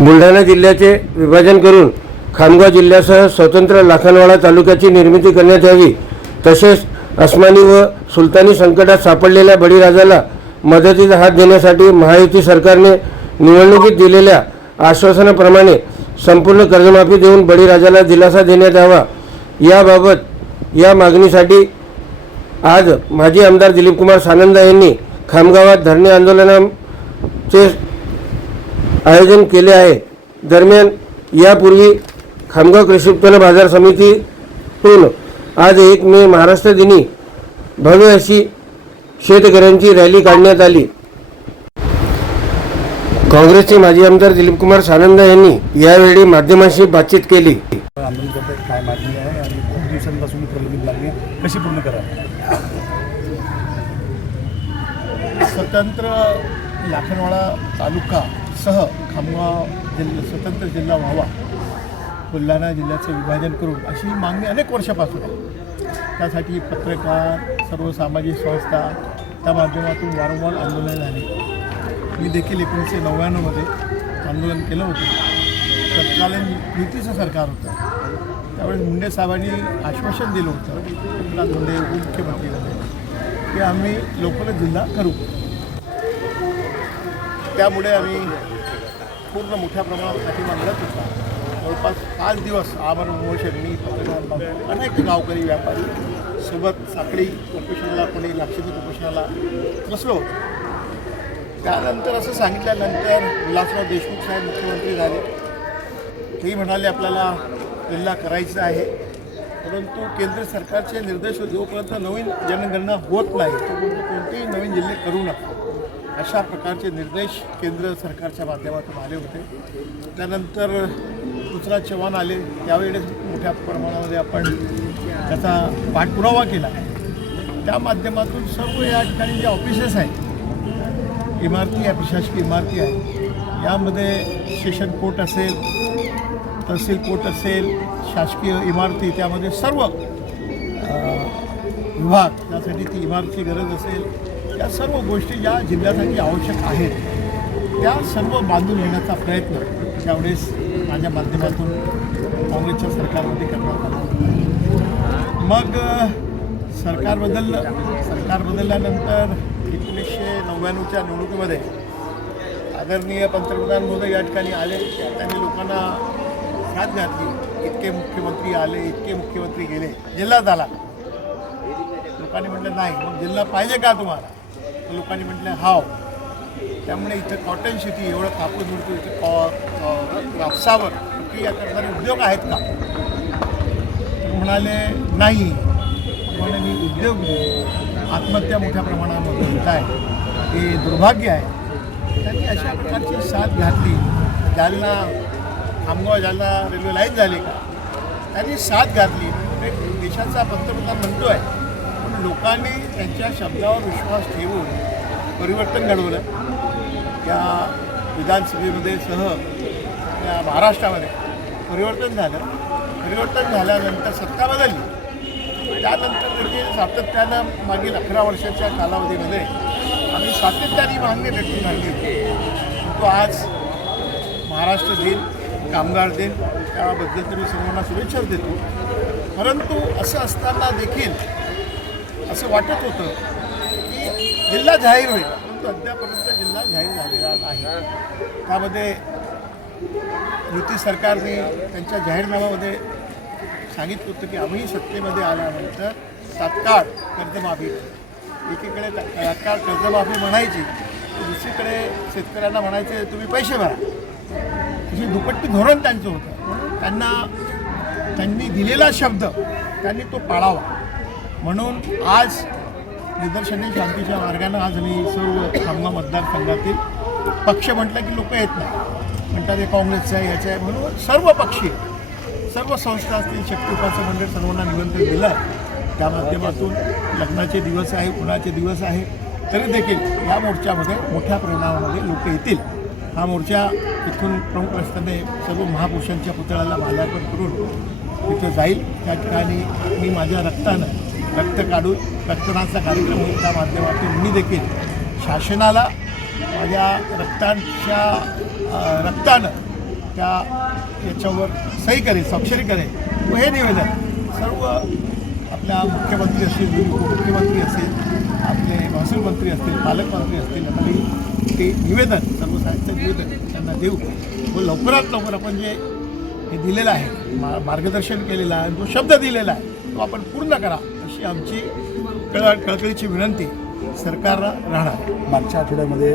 बुलढाणा जिल्ह्याचे विभाजन करून खामगाव जिल्ह्यासह स्वतंत्र लाखनवाडा तालुक्याची निर्मिती करण्यात यावी. तसेच अस्मानी व सुलतानी संकटात सापडलेल्या बळीराजाला मदतीचा हात देण्यासाठी महायुती सरकारने निवडणुकीत दिलेल्या आश्वासनाप्रमाणे संपूर्ण कर्जमाफी देऊन बळीराजाला दिलासा देण्यात यावा. याबाबत या मागणीसाठी आज माजी आमदार दिलीपकुमार सानंदा यांनी खामगावात धरणे आंदोलनाचे आयोजन केले आहे. दरम्यान यापूर्वी खामगाव कृषी उत्पन्न बाजार समितीतून आज एक मे महाराष्ट्र दिनी भव्य अशी शेतकऱ्यांची रॅली काढण्यात आली. काँग्रेसचे माजी आमदार दिलीपकुमार सानंद यांनी यावेळी माध्यमांशी बातचीत केली. आंदोलन करतायत काय मागणी आहे आणि खूप दिवसांपासून प्रलंबित मागणी आहे कशी पूर्ण करा स्वतंत्र लाखनवाडा तालुका सह खामगाव जिल्हा स्वतंत्र जिल्हा व्हावा. बुलढाणा जिल्ह्याचं विभाजन करून अशी मागणी अनेक वर्षापासून आहे. त्यासाठी पत्रकार सर्व सामाजिक संस्था त्या माध्यमातून वारंवार आंदोलन झाली. मी देखील एकोणीसशे नव्याण्णवमध्ये आंदोलन केलं होतं. तत्कालीन युतीचं सरकार होतं. त्यावेळेस मुंडे साहेबांनी आश्वासन दिलं होतं. एकनाथ मुंडे उपमुख्यमंत्री झाले की आम्ही लवकरच जिल्हा करू त्यामुळे आम्ही पूर्ण मोठ्या प्रमाणात पाठिंबा मिळत होता जवळपास पाच दिवस आमरण उमोशन मी अनेक गावकरी व्यापारी सोबत साखळी उपोषणाला कोणी लाक्षणिक उपोषणाला बसलो त्यानंतर असं सांगितल्यानंतर विलासराव देशमुख साहेब मुख्यमंत्री झाले. तेही म्हणाले आपल्याला जिल्हा करायचं आहे. परंतु केंद्र सरकारचे निर्देश जोपर्यंत नवीन जनगणना होत नाही तोपर्यंत कोणतेही नवीन जिल्हे करू नका. अशा प्रकारचे निर्देश केंद्र सरकारच्या माध्यमातून आले होते. त्यानंतर पृथ्वीराज चव्हाण आले. त्यावेळेस मोठ्या प्रमाणामध्ये आपण त्याचा पाठपुरावा केला. त्या माध्यमातून सर्व या ठिकाणी जे ऑफिसेस आहेत इमारती आहे प्रशासकीय इमारती आहे यामध्ये सेशन कोर्ट असेल तहसील कोर्ट असेल शासकीय इमारती त्यामध्ये सर्व विभाग त्यासाठी ती इमारतीची गरज असेल. या सर्व गोष्टी ज्या जिल्ह्यासाठी आवश्यक आहेत. त्या सर्व बांधून घेण्याचा प्रयत्न त्यावेळेस माझ्या माध्यमातून काँग्रेसच्या सरकारमध्ये करण्यात आला. मग सरकार बदललं सरकार बदलल्यानंतर एकोणीसशे नव्याण्णवच्या निवडणुकीमध्ये आदरणीय पंतप्रधान मोदी या ठिकाणी आले. त्यांनी लोकांना साथ घातली. इतके मुख्यमंत्री आले इतके मुख्यमंत्री गेले. जिल्हा झाला. लोकांनी म्हटलं नाही मग जिल्हा पाहिजे का तुम्हाला? तर लोकांनी म्हटलं हाव. त्यामुळे इथं कॉटन शेती एवढं कापूस मिळतो इथं कॉ कापसावर प्रक्रिया करणारे उद्योग आहेत का? तर म्हणाले नाही. म्हणे मी उद्योग आत्महत्या मोठ्या प्रमाणामध्ये होत आहे. हे दुर्भाग्य आहे. त्यांनी अशा प्रकारची साथ घातली. जालना खामगाव जालना रेल्वे लाईन झाली का? त्यांनी साथ घातली. देशाचा पंतप्रधान म्हणतो आहे पण लोकांनी त्यांच्या शब्दावर विश्वास ठेवून परिवर्तन घडवलं. या विधानसभेमध्ये सह या महाराष्ट्रामध्ये परिवर्तन झालं. परिवर्तन झाल्यानंतर सत्ता बदलली. त्यानंतर देखील सातत्यानं मागील अकरा वर्षाच्या कालावधीमध्ये आम्ही सातत्याने मागणी व्यक्त झाली परंतु आज महाराष्ट्र दिन कामगार दिन त्याबद्दल तरी सर्वांना शुभेच्छा देतो. परंतु असं असताना देखील असं वाटत होतं की जिल्हा जाहीर होईल. परंतु अद्यापर्यंत जिल्हा जाहीर झालेला नाही. त्यामध्ये युती सरकारने त्यांच्या जाहीरनाम्यामध्ये सांगितलं होतं की आम्ही सत्तेमध्ये आल्यानंतर तात्काळ कर्जमाफी एकीकडे तात्काळ कर्जमाफी म्हणायची दुसरीकडे शेतकऱ्यांना म्हणायचे तुम्ही पैसे भरा. अशी दुपट्टी धोरण त्यांचं होतं. त्यांना त्यांनी दिलेला शब्द त्यांनी तो पाळावा. म्हणून आज निदर्शने शांतीच्या मार्गानं आज मी सर्व खामगाव मतदारसंघातील पक्ष म्हटलं की लोक येत नाही. म्हणतात हे काँग्रेसचं आहे याचं आहे. म्हणून सर्व पक्षी सर्व संस्था असतील शक्तीपाचं मंडळ सर्वांना निमंत्रण दिलं. आहे त्या माध्यमातून लग्नाचे दिवस आहे उन्हाचे दिवस आहे तरी देखील या मोर्चामध्ये मोठ्या प्रमाणामध्ये लोक येतील. हा मोर्चा इथून प्रमुख रस्त्याने सर्व महापुरुषांच्या पुतळ्याला माल्यार्पण करून तिथं जाईल. त्या ठिकाणी मी माझ्या रक्तानं रक्त काढून रक्तदानाचा कार्यक्रम होईल. त्या माध्यमातून मी देखील शासनाला माझ्या रक्तांच्या रक्तानं त्या याच्यावर सही करेल स्वाक्षरी करेल व हे निवेदन सर्व आपल्या मुख्यमंत्री असतील उपमुख्यमंत्री असतील आपले महसूल मंत्री असतील पालकमंत्री असतील आणि ते निवेदन सर्व साहित्य निवेदन त्यांना देऊ. व लवकरात लवकर आपण जे हे दिलेलं आहे मा मार्गदर्शन केलेलं आहे जो शब्द दिलेला आहे तो आपण पूर्ण करा. अशी आमची कळ कळकळीची विनंती सरकारला राहणार मागच्या आठवड्यामध्ये.